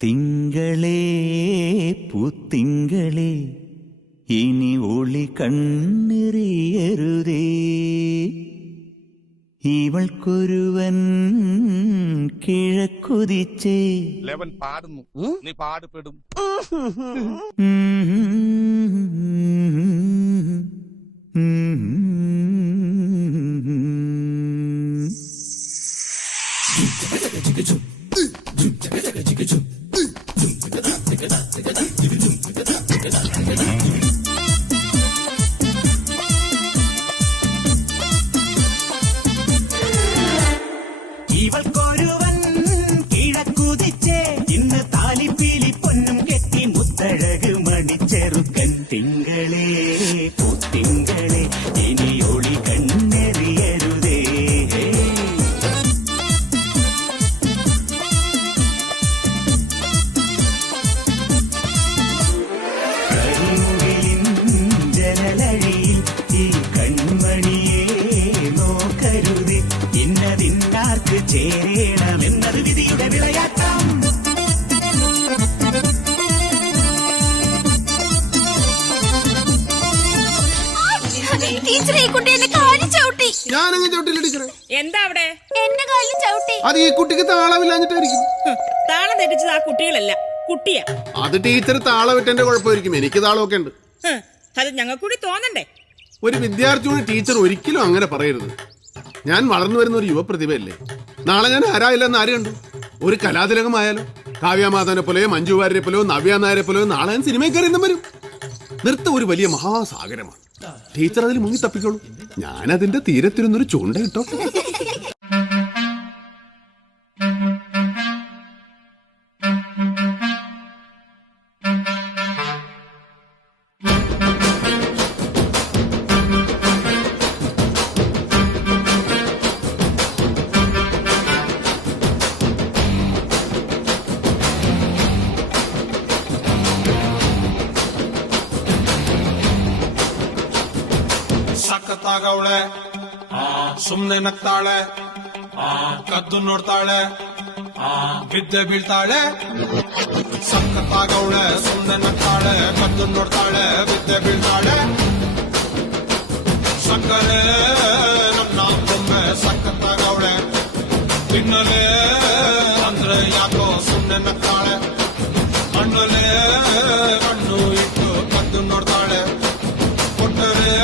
തിങ്കളേ പൂത്തിങ്കളേ ഇനി ഒളി കണ്ണെറിയരുതേ, ഇവൾക്കൊരുവൻ കിഴക്കുതിച്ചേ. ലെവൻ പാടുന്നു, നീ പാടുപെടും. ഇവൾക്കൊരുവൻ കിഴക്കുതിച്ചേ, ഇന്ന് താലിപ്പീലി പൊന്നും കെട്ടി മുത്തഴക് മണിച്ചെറുക്കൻ. തിങ്കളേ പൂത്തിങ്കളേ ഇനി ഒളി കണ്ണെറിയരുതേ. കരിമുകിലിൻ ജനലഴിയിൽ ഈ കൺമണിയെ നോക്കരുതേ, ഇന്നതിന്നാർക്ക് ചേരണമെന്നത് വിധിയുടെ വിളയാട്ടം. ഞാനങ്ങ് ചവിട്ടില്ല ടീച്ചറെ. എന്താ അവിടെ? എന്റെ കാലിൽ ചവിട്ടി. അത് ഈ കുട്ടിക്ക് താളമില്ലാഞ്ഞിട്ടായിരിക്കും. താളം തെറ്റിച്ചത് ആ കുട്ടികളല്ല, കുട്ടിയാ. അത് ടീച്ചർ താളമിട്ടെന്റെ കുഴപ്പമായിരിക്കും, എനിക്ക് താളമൊക്കെ ഉണ്ട്. അത് ഞങ്ങൾക്ക് കൂടി തോന്നണ്ടേ? ഒരു വിദ്യാർത്ഥിയോട് ടീച്ചർ ഒരിക്കലും അങ്ങനെ പറയരുത്. ഞാൻ വളർന്നു വരുന്ന ഒരു യുവപ്രതിഭയല്ലേ. നാളെ ഞാൻ ആരായില്ലെന്ന് ആര് കണ്ടു? ഒരു കലാതിലകമായാലോ, കാവ്യമാധവനെ പോലെയോ മഞ്ജു വാര്യരെ പോലെയോ നവ്യ നായരെ പോലെയോ നാളെ ഞാൻ സിനിമയിൽ കയറി വരും. നൃത്തം ഒരു വലിയ മഹാസാഗരമാണ്. ടീച്ചർ അതിൽ മുങ്ങി തപ്പിക്കോളൂ, ഞാൻ അതിന്റെ തീരത്തിരുന്നൊരു ചൂണ്ടയിട്ടോ. ಸಖತ್ತಾಗವಳೆ, ಸುಮ್ನೆ ನಗ್ತಾಳೆ, ಕದ್ದು ನೋಡ್ತಾಳೆ, ಬಿದ್ದೆ ಬೀಳ್ತಾಳೆ. ಸಖತ್ತಾಗವಳೆ, ಸುಮ್ನೆ ನಗ್ತಾಳೆ, ಕದ್ದು ನೋಡ್ತಾಳೆ, ಬಿದ್ದೆ ಬೀಳ್ತಾಳೆ. ಸಕ್ಕರೆ ನನ್ನ ಬೊಮ್ಮೆ ಸಖತ್ತಾಗವಳೆ, ತಿನ್ನಲೇ ಅಂದ್ರೆ ಯಾಕೋ ಸುಮ್ನೆ ನಗ್ತಾಳೆ. ಕಣ್ಣಲ್ಲೇ ಕಣ್ಣು ಇಟ್ಟು ಕದ್ದು ನೋಡ್ತಾಳೆ, ಕೊಟ್ಟರೆ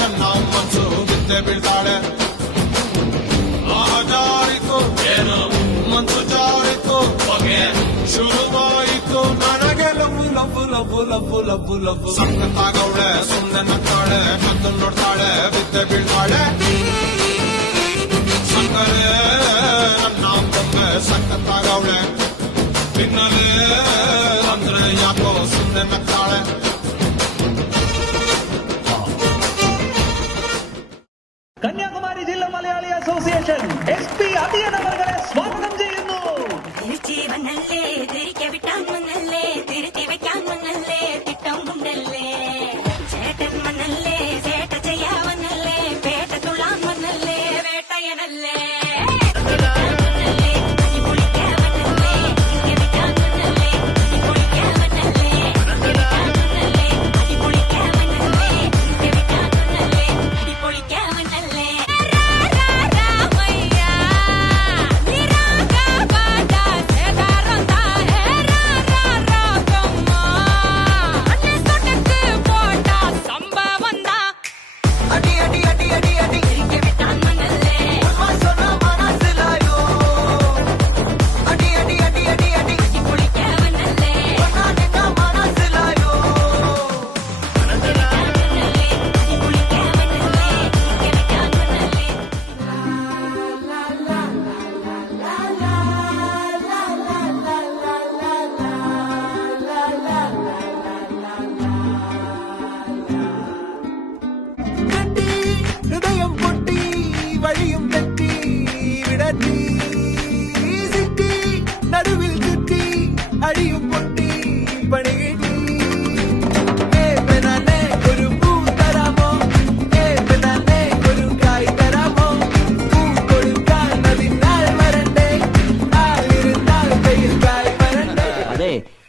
ನನ್ನ ಮನಸ್ಸು ಬಿದ್ದೆ ಬೀಳ್ತಾಳೆ. ಜಾರಿತು ಏನು ಮನಸ್ಸು ಜಾರಿತು, ಹೊಗೆ ಶುರುವಾಯಿತು ನನಗೆ ಲಬ್ಬು ಲಬ್ಬು ಲಬ್ಬು ಲಬ್ಬು ಲಬ್ಬು ಲಬ್ಬು. ಸಖತ್ತಾಗವಳೆ, ಸುಮ್ಮನೆ ನಗ್ತಾಳೆ, ಕದ್ದು ನೋಡ್ತಾಳೆ, ಬಿದ್ದೆ ಬೀಳ್ತಾಳೆ. ಸಕ್ಕರೆ ನನ್ನ ಬೊಮ್ಮೆ ಸಖತ್ತಾಗವಳೆ, ತಿನ್ನಲೇ ಅಂದ್ರೆ ಯಾಕೋ ಸುಮ್ಮನೆ ನಗ್ತಾಳೆ. കന്യാകുമാരി ജില്ലാ മലയാളി അസോസിയേഷൻ SP അതിയനവർകളെ സ്വാഗതം ചെയ്യുന്നു. തിരിച്ചു വന്നല്ലേ, തിരികെ വിട്ടാൻ വന്നല്ലേ, തിരുത്തി വെക്കാൻ വന്നല്ലേ, തിട്ടം ഉണ്ടല്ലേ. ചേട്ടൻ വന്നല്ലേ, ചേട്ട ചെയ്യാൻ വന്നല്ലേ, പേട്ട തുള്ളാൻ വന്നല്ലേ, വേട്ടയനല്ലേ.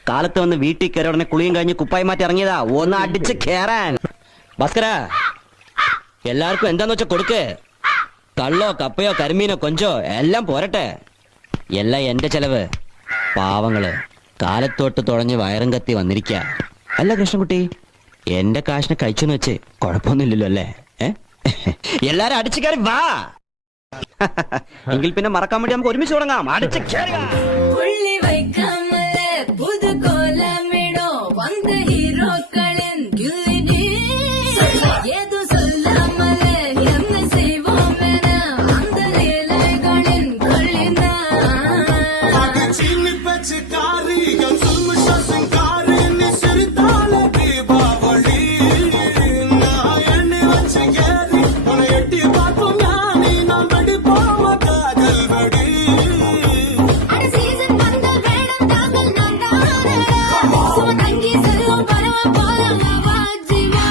കാലത്ത് വന്ന് വീട്ടിൽ കയറി ഉടനെ കുളിയും കഴിഞ്ഞ് കുപ്പായി മാറ്റി ഇറങ്ങിയതാ ഒന്ന് അടിച്ച് കേറാൻ. ഭാസ്കര, എല്ലാവർക്കും എന്താന്ന് വെച്ചാ കൊടുക്ക്. കള്ളോ കപ്പയോ കരിമീനോ കൊഞ്ചോ എല്ലാം പോരട്ടെ. എല്ലാം എന്റെ ചെലവ്. പാവങ്ങള് കാലത്തോട്ട് തുഴഞ്ഞ് വയറും കത്തി വന്നിരിക്ക. അല്ല കൃഷ്ണൻകുട്ടി, എന്റെ കാശിനെ കഴിച്ചെന്ന് വെച്ച് കുഴപ്പമൊന്നുമില്ലല്ലോ അല്ലേ? എല്ലാരും അടിച്ചു കയറി വാ. എങ്കിൽ പിന്നെ മറക്കാൻ വേണ്ടി നമുക്ക് ഒരുമിച്ച് തുടങ്ങാം. അടിച്ചു കയറി വാ. புள்ளி வைக்காமல புது கோலமிடும் வந்த ஹீரோக்களின் கில்லிடி ஏதோ சொல்லாமல என்ன செய்வோம் என அந்த லீலைகளின் கொள்ளினா சீனி பச்சு காரிகள் சுல்முஷ சிங்காரி நீ சிரித்தால தீபாவளி நான் எண்ணி வச்சு கேரி உன எட்டி பார்க்கும் ஞானி நாம் வெடிப்போம் காதல் வெடி அட சீசன் வந்த வேடம் தாங்கள் நான் தானடா சும தங்கி செல்லும் பரவ போலாம் வாஜிவா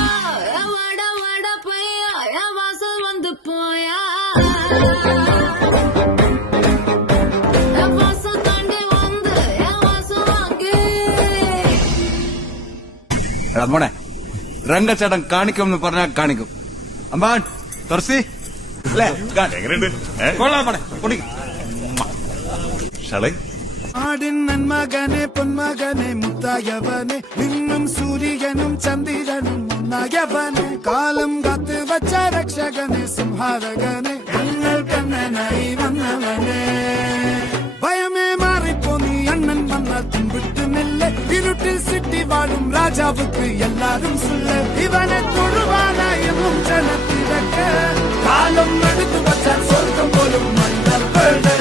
வாட வாட பையா என் வாசல் வந்து போயா என் வாசல் தாண்டி வந்து என் வாசல் வாங்கி മോനെ രംഗച്ചേട്ടൻ കാണിക്കുമെന്ന് പറഞ്ഞാൽ കാണിക്കും. അമ്പാൻ തുറസി അല്ലേ? കൊള്ളാം മോനെ, കുടിക്ക്. ഷളേ ആടിൻ നന്മകനെ പൊന്മകനെ മുത്തായവനെ നിന്നും സൂര്യനും ചന്ദ്രനും ഒന്നായവനെ കാലം കാത്ത് വച്ച രക്ഷകനെ സംഹാരകനെ ഞങ്ങൾ കണ്ണനായി വന്നവനെ ഭയമേ മാറിപ്പോ നീ അണ്ണൻ വന്നാൽ തുമ്പിട്ട് നില്ല് ഇരുട്ടിൽ സിട്ടി വാഴും രാജാവുക്ക് എല്ലാരും സുല്ല് ഇവനെ തൊഴുവാനായെന്നും ജനത്തിരക്ക് കാലം എടുത്തു വച്ചാൽ സ്വർഗം പോലും മണ്ണൽ വീട്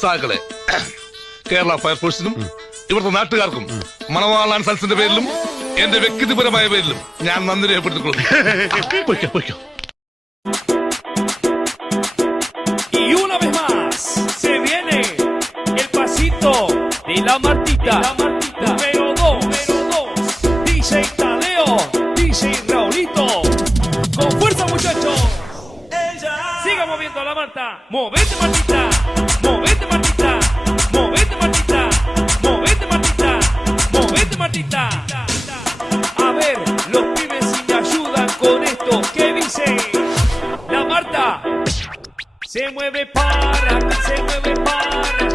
സാകളെ കേരള ഫയർഫോഴ്സിനും ഇവിടുത്തെ നാട്ടുകാർക്കും മണവാളാൻ സൽസിന്റെ പേരിലും എന്റെ വ്യക്തിപരമായ പേരിലും ഞാൻ നന്ദി രേഖപ്പെടുത്തിക്കൊള്ളുന്നു. Y una vez más se viene el pasito de la Martita. Número 2, DJ Tadeo, DJ Raulito. Con fuerza muchachos. Siga moviendo la Marta. Movete Martita. Movete Martita. Movete Martita. Movete Martita. Movete Martita. A ver, los pibes si me ayudan con esto. ¿Qué dice? La Marta. Se mueve para, se mueve para.